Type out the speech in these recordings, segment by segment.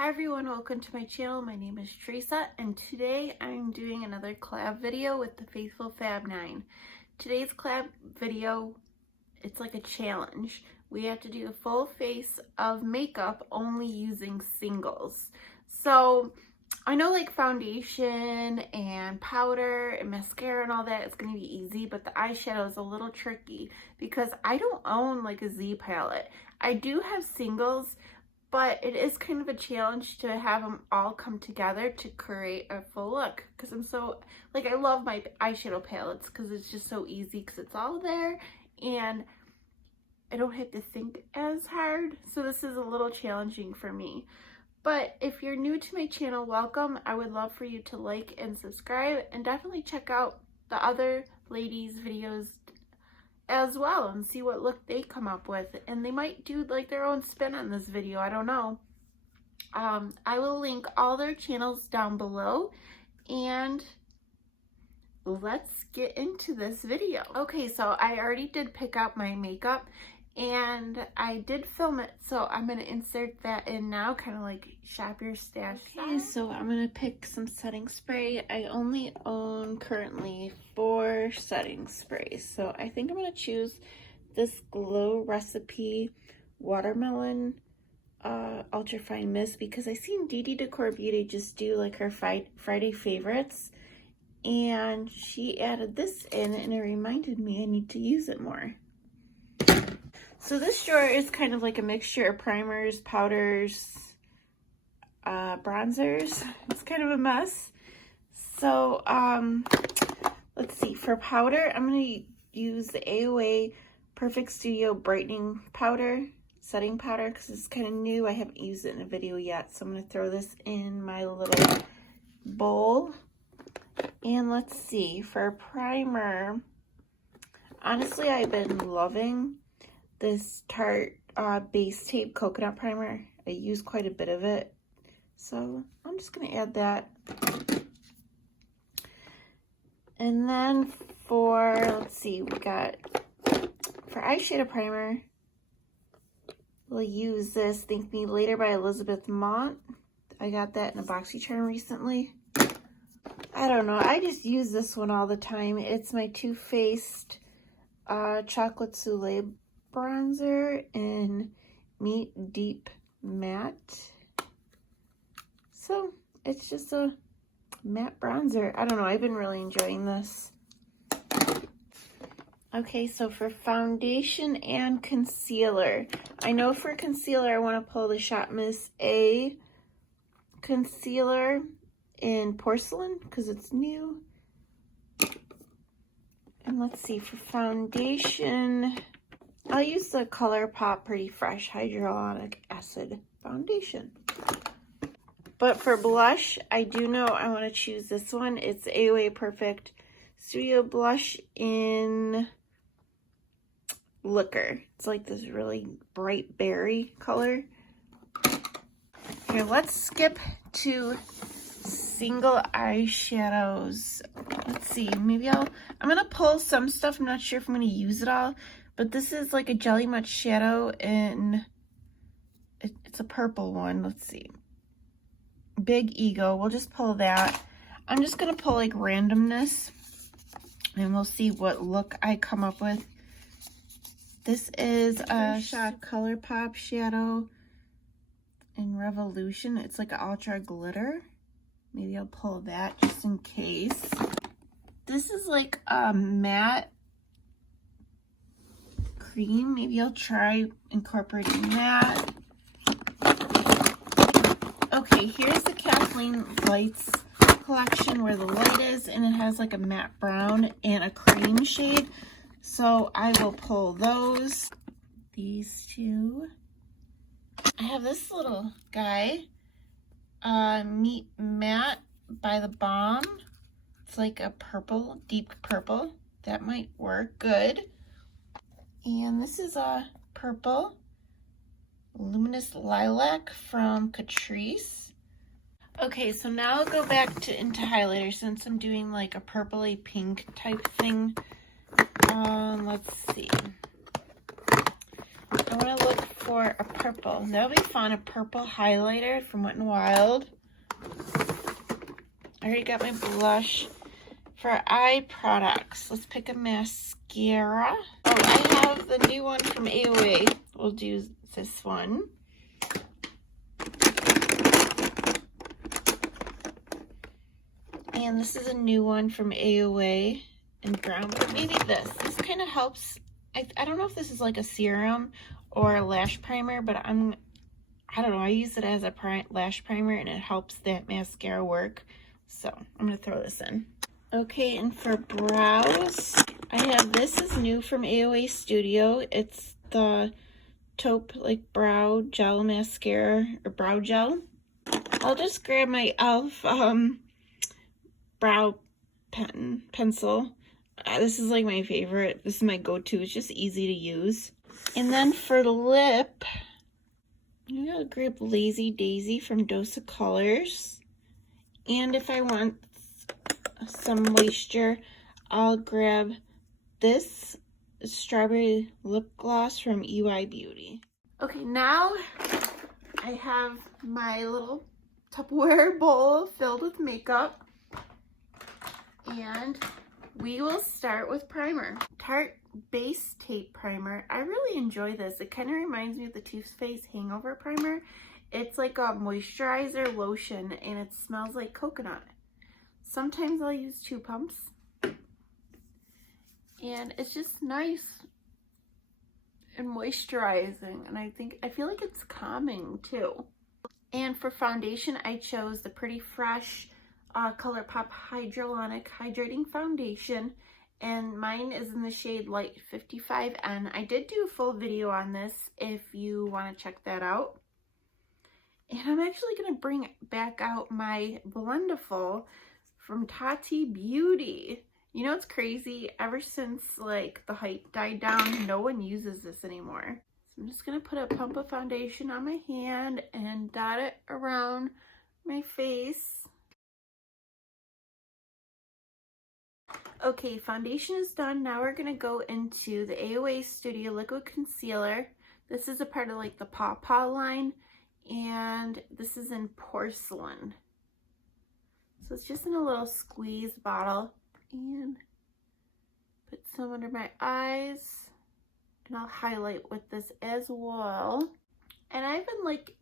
Hi everyone, welcome to my channel. My name is Teresa and today I'm doing another collab video with the faithful Fab 9. Today's collab video, it's like a challenge. We have to do a full face of makeup only using singles. So I know like foundation and powder and mascara and all that is going to be easy, but the eyeshadow is a little tricky because I don't own like a Z palette. I do have singles, but it is kind of a challenge to have them all come together to create a full look because I'm so, like, I love my eyeshadow palettes because it's just so easy because it's all there and I don't have to think as hard. So this is a little challenging for me. But if you're new to my channel, welcome. I would love for you to like and subscribe and definitely check out the other ladies' videos as well and see what look they come up with, and they might do like their own spin on this video. I don't know. I will link all their channels down below and let's get into this video. Okay, so I already did pick out my makeup and I did film it, so I'm going to insert that in now, kind of like shop your stash. Okay, so I'm going to pick some setting spray. I only own currently 4 setting sprays, so I think I'm going to choose this Glow Recipe Watermelon Ultra Fine Mist because I seen Dee Decor Beauty just do like her Friday favorites, and she added this in and it reminded me I need to use it more. So this drawer is kind of like a mixture of primers, powders, bronzers. It's kind of a mess. So let's see, for powder, I'm going to use the AOA Perfect Studio Brightening Powder, Setting Powder, because it's kind of new. I haven't used it in a video yet, so I'm going to throw this in my little bowl. And let's see, for primer, honestly, I've been loving this Tarte Base Tape Coconut Primer. I use quite a bit of it, so I'm just going to add that. And then for, let's see, we got, for eyeshadow primer, we'll use this Thank Me Later by Elizabeth Mott. I got that in a BoxyCharm recently. I don't know, I just use this one all the time. It's my Too Faced Chocolate Soleil bronzer in Meet Deep Matte. So it's just a matte bronzer. I don't know, I've been really enjoying this. Okay, so for foundation and concealer, I know for concealer I want to pull the Shop Miss A concealer in Porcelain because it's new. And let's see, for foundation, I'll use the ColourPop Pretty Fresh Hyaluronic Acid Foundation. But for blush, I do know I want to choose this one. It's AOA Perfect Studio Blush in Liquor. It's like this really bright berry color. Okay, let's skip to single eyeshadows. Let's see, maybe I'm gonna pull some stuff. I'm not sure if I'm gonna use it all, but this is like a Jelly Much shadow in, it's a purple one. Let's see, Big Ego. We'll just pull that. I'm just gonna pull like randomness and we'll see what look I come up with. This is a shot ColourPop shadow in Revolution. It's like an ultra glitter. Maybe I'll pull that just in case. This is like a matte cream. Maybe I'll try incorporating that. Okay, here's the Kathleen Lights collection where the light is, and it has like a matte brown and a cream shade. So I will pull those. These two. I have this little guy. Meet Matte by the Balm. It's like a purple, deep purple. That might work good. And this is a purple Luminous Lilac from Catrice. Okay, so now I'll go back into highlighter since I'm doing like a purpley pink type thing. Let's see. I want to look for a purple. That'll be fun, a purple highlighter from Wet n Wild. I already got my blush. For eye products, let's pick a mascara. Oh, I have the new one from AOA. We'll do this one. And this is a new one from AOA in brown, but maybe this. This kind of helps. I don't know if this is like a serum or a lash primer, but I don't know. I use it as a lash primer and it helps that mascara work. So I'm going to throw this in. Okay, and for brows, I have this is new from AOA Studio. It's the taupe like brow gel mascara or brow gel. I'll just grab my e.l.f. Brow pencil. This is like my favorite. This is my go-to. It's just easy to use. And then for lip, I'm gonna grab Lazy Daisy from Dose of Colors. And if I want some moisture, I'll grab this strawberry lip gloss from EY Beauty. Okay, now I have my little Tupperware bowl filled with makeup, and we will start with primer. Tarte Base Tape Primer. I really enjoy this. It kind of reminds me of the Too Faced Hangover Primer. It's like a moisturizer lotion and it smells like coconut. Sometimes I'll use 2 pumps. And it's just nice and moisturizing, and I feel like it's calming too. And for foundation, I chose the Pretty Fresh ColourPop Hyaluronic Hydrating Foundation, and mine is in the shade Light 55N. I did do a full video on this if you want to check that out. And I'm actually going to bring back out my Blendiful from Tati Beauty. You know, it's crazy. Ever since like the hype died down, no one uses this anymore. So I'm just going to put a pump of foundation on my hand and dot it around my face. Okay, foundation is done. Now we're going to go into the AOA Studio Liquid Concealer. This is a part of like the Paw Paw line, and this is in Porcelain. So it's just in a little squeeze bottle, and put some under my eyes, and I'll highlight with this as well. And I've been like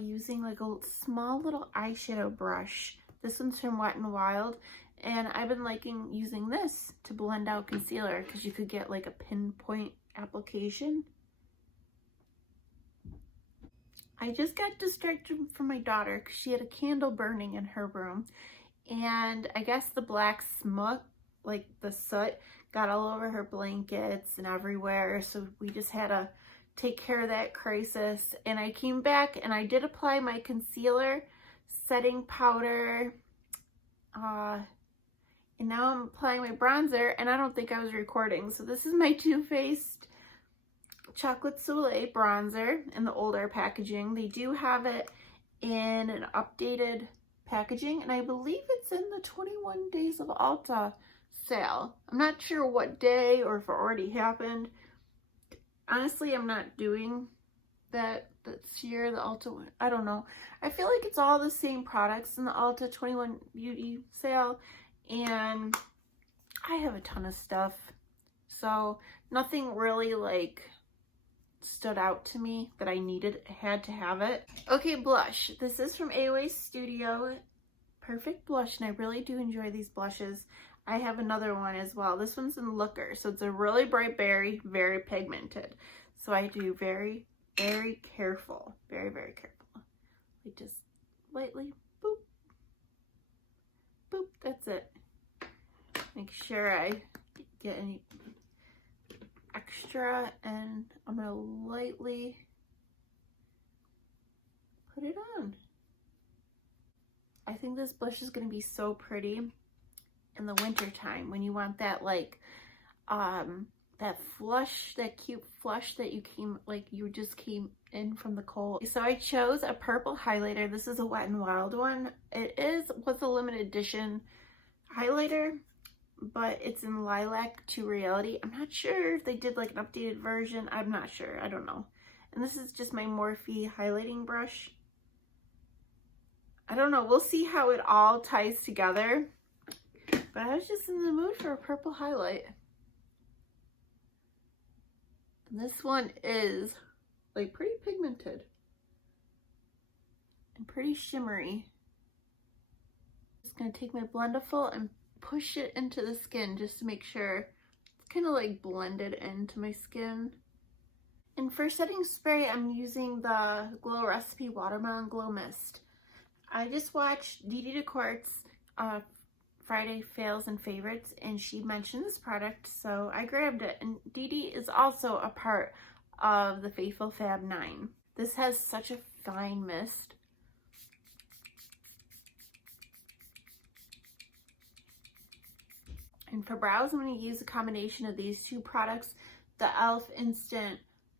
using like a small little eyeshadow brush. This one's from Wet n Wild, and I've been liking using this to blend out concealer because you could get like a pinpoint application. I just got distracted from my daughter because she had a candle burning in her room, and I guess the black smut, like the soot, got all over her blankets and everywhere, so we just had to take care of that crisis. And I came back and I did apply my concealer, setting powder, and now I'm applying my bronzer, and I don't think I was recording. So this is my Too Faced Chocolate Soleil bronzer in the older packaging. They do have it in an updated packaging, and I believe it's in the 21 Days of Ulta sale. I'm not sure what day or if it already happened. Honestly, I'm not doing that this year, the Ulta one. I don't know. I feel like it's all the same products in the Ulta 21 Beauty sale, and I have a ton of stuff, so nothing really like stood out to me that I had to have it. Okay, blush. This is from AOA Studio. Perfect blush, and I really do enjoy these blushes. I have another one as well. This one's in Looker, so it's a really bright berry, very pigmented. So I do very, very careful, very, very careful. Like just lightly, boop, boop, that's it. Make sure I get any extra, and I'm gonna lightly put it on. I think this blush is gonna be so pretty in the winter time when you want that like that flush, that cute flush that you just came in from the cold. So I chose a purple highlighter. This is a Wet n Wild one. It was a limited edition highlighter, but it's in Lilac to Reality. I'm not sure if they did like an updated version. I'm not sure. I don't know. And this is just my Morphe highlighting brush. I don't know, we'll see how it all ties together. But I was just in the mood for a purple highlight. And this one is like pretty pigmented and pretty shimmery. Just gonna take my Blendiful and push it into the skin just to make sure it's kind of like blended into my skin. And for setting spray, I'm using the Glow Recipe Watermelon Glow Mist. I just watched Dee Dee DeCourt's Friday Fails and Favorites, and she mentioned this product, so I grabbed it. And Dee Dee is also a part of the Faithful Fab 9. This has such a fine mist. And for brows, I'm going to use a combination of these two products, the e.l.f. Instant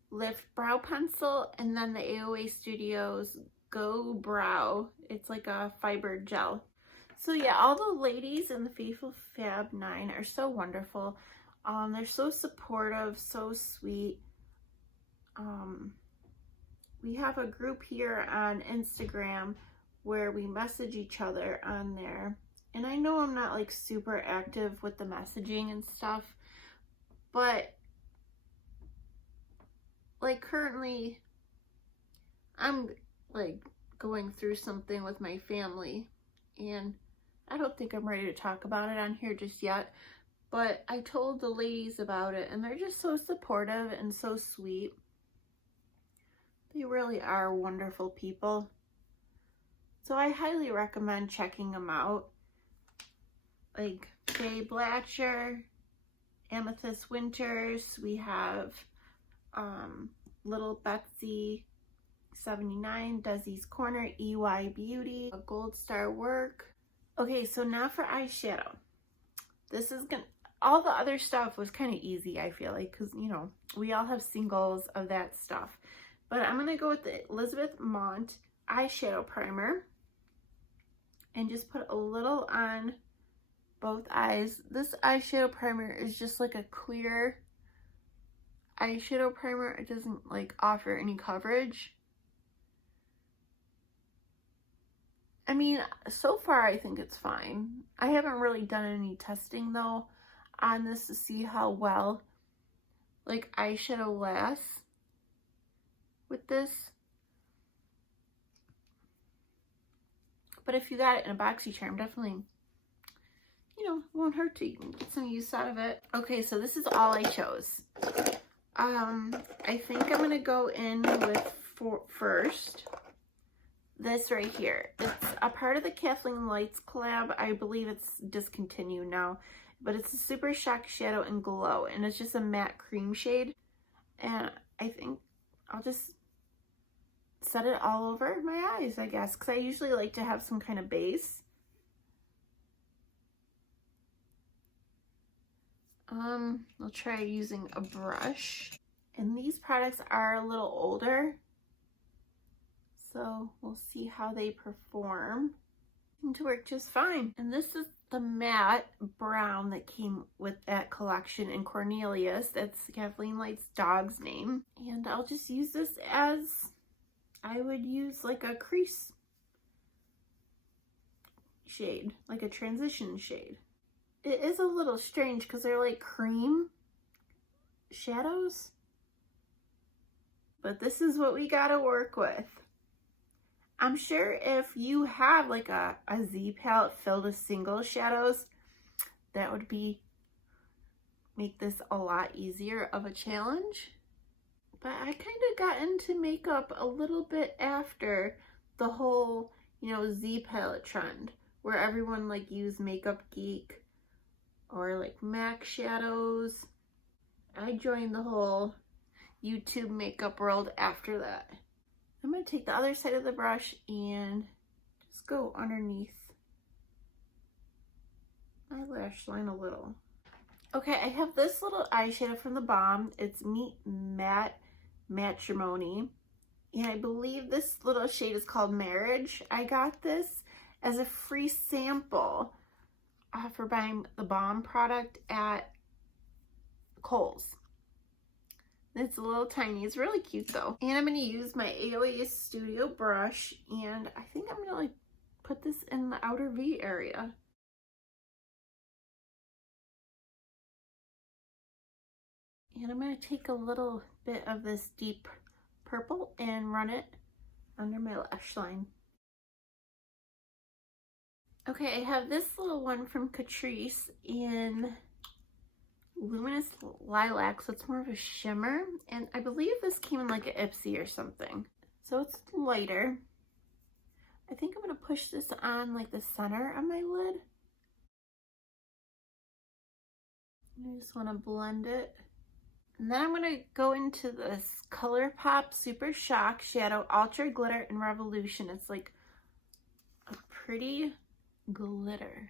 Lift Brow Pencil, and then the AOA Studios Go Brow. It's like a fiber gel. So yeah, all the ladies in the Faithful Fab 9 are so wonderful. They're so supportive, so sweet. We have a group here on Instagram where we message each other on there. And I know I'm not like super active with the messaging and stuff, but like currently I'm like going through something with my family, and I don't think I'm ready to talk about it on here just yet, but I told the ladies about it and they're just so supportive and so sweet. They really are wonderful people. So I highly recommend checking them out. Like Jay Blatcher, Amethyst Winters, we have Little Betsy 79, Desi's Corner, EY Beauty, Gold Star Work. Okay, so now for eyeshadow. This is gonna, all the other stuff was kind of easy, I feel like, because, you know, we all have singles of that stuff. But I'm gonna go with the Elizabeth Mont eyeshadow primer and just put a little on both eyes. This eyeshadow primer is just like a clear eyeshadow primer. It doesn't like offer any coverage. I mean, so far I think it's fine. I haven't really done any testing though on this to see how well like eyeshadow lasts with this. But if you got it in a BoxyCharm, definitely, you know, it won't hurt to get some use out of it. Okay, so this is all I chose. I think I'm gonna go in with first this right here. It's a part of the Kathleen Lights collab. I believe it's discontinued now, but it's a Super Shock Shadow and Glow, and it's just a matte cream shade. And I think I'll just set it all over my eyes, I guess, because I usually like to have some kind of base. I'll try using a brush. And these products are a little older, so we'll see how they perform. Seem to work just fine. And this is the matte brown that came with that collection in Cornelius. That's Kathleen Light's dog's name. And I'll just use this as I would use like a crease shade, like a transition shade. It is a little strange because they're like cream shadows, but this is what we gotta work with. I'm sure if you have like a Z palette filled with single shadows, that would make this a lot easier of a challenge. But I kind of got into makeup a little bit after the whole, you know, Z palette trend, where everyone like used Makeup Geek or like MAC shadows. I joined the whole YouTube makeup world after that. I'm going to take the other side of the brush and just go underneath my lash line a little. Okay, I have this little eyeshadow from the Balm. It's Meet Matte Matrimony. And I believe this little shade is called Marriage. I got this as a free sample for buying the Balm product at Kohl's. It's a little tiny. It's really cute though. And I'm going to use my AOA Studio brush, and I think I'm going to like put this in the outer V area. And I'm going to take a little bit of this deep purple and run it under my lash line. Okay, I have this little one from Catrice in Luminous Lilac, so it's more of a shimmer. And I believe this came in like an Ipsy or something. So it's lighter. I think I'm going to push this on like the center of my lid. I just want to blend it. And then I'm going to go into this ColourPop Super Shock Shadow Ultra Glitter in Revolution. It's like a pretty glitter.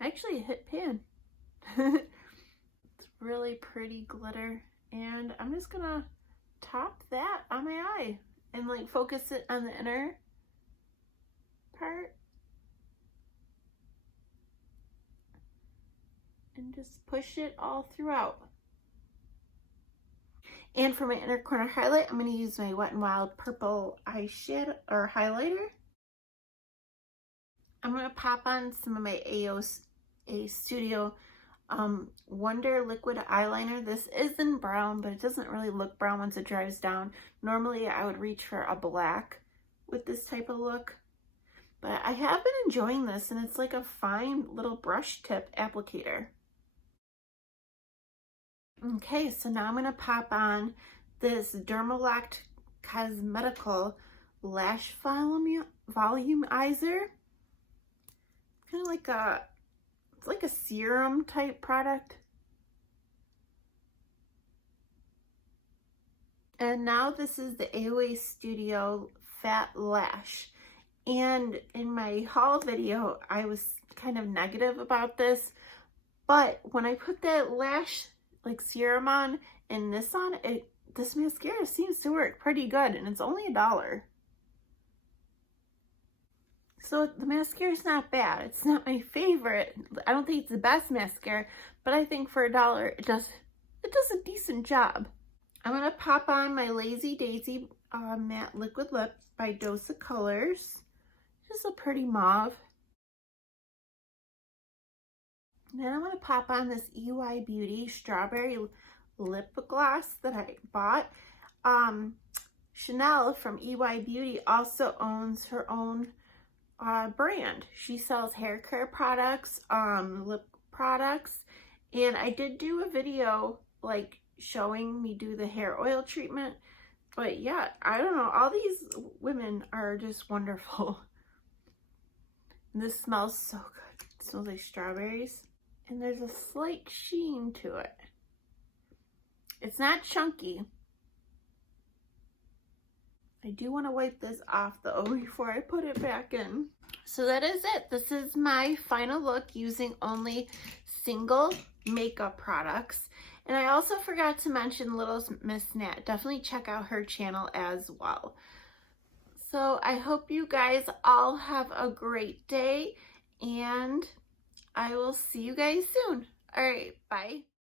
Actually, it hit pan. It's really pretty glitter. And I'm just going to top that on my eye and like focus it on the inner part. And just push it all throughout. And for my inner corner highlight, I'm going to use my Wet n Wild purple eyeshadow or highlighter. I'm going to pop on some of my AOA Studio Wonder liquid eyeliner. This is in brown, but it doesn't really look brown once it dries down. Normally I would reach for a black with this type of look, but I have been enjoying this, and it's like a fine little brush tip applicator. Okay, so now I'm going to pop on this Dermaloct Cosmetical Lash Volumizer. Kind of like it's like a serum type product. And now this is the AOA Studio Fat Lash. And in my haul video, I was kind of negative about this, but when I put that lash like serum on and this on, this mascara seems to work pretty good, and it's only $1. So the mascara is not bad. It's not my favorite. I don't think it's the best mascara, but I think for $1 it does a decent job. I'm gonna pop on my Lazy Daisy matte liquid lip by Dose of Colors. Just a pretty mauve. And then I'm going to pop on this EY Beauty Strawberry Lip Gloss that I bought. Chanel from EY Beauty also owns her own brand. She sells hair care products, lip products, and I did do a video like showing me do the hair oil treatment. But yeah, I don't know, all these women are just wonderful. And this smells so good. It smells like strawberries. And there's a slight sheen to it. It's not chunky. I do want to wipe this off though before I put it back in. So that is it. This is my final look using only single makeup products. And I also forgot to mention Little Miss Nat. Definitely check out her channel as well. So I hope you guys all have a great day, and I will see you guys soon. All right, bye.